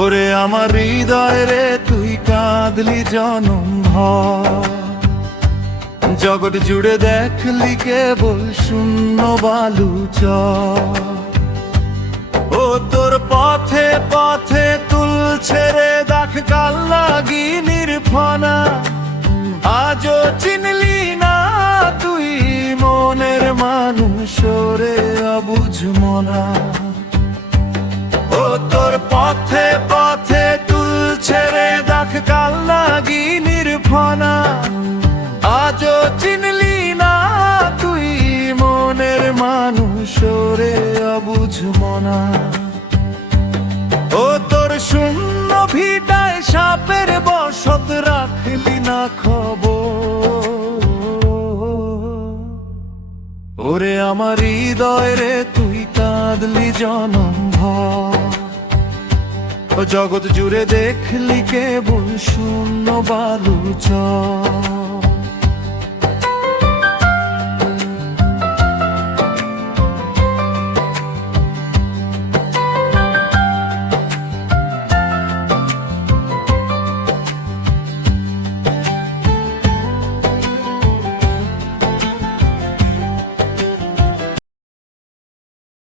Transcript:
ওরে আমার হৃদয় রে তুই কাঁদলি জনম ভর, জগৎ জুড়ে দেখলি কেবল শূন্য বালু চর। ও তোর পথে পথে তুলছে রে দাগ কাল লাগি নির্ফনা, আজও চিনলি না তুই মনের মানুষ রে অবুঝ মনা। ও তোর পথে পথে তুলছে রে দাগ কাল লাগি নির্ফনা, আজও চিনলি না তুই মনের মানুষ রে অবুঝ মনা। ও তোর শূন্য ভিটায় সাপের বসত রাখলি না খবর, ওরে আমার হৃদয় রে তুই কাঁদলি জনম ভর, ও জগৎ জুড়ে দেখলি কেবল শূন্য বালু চর।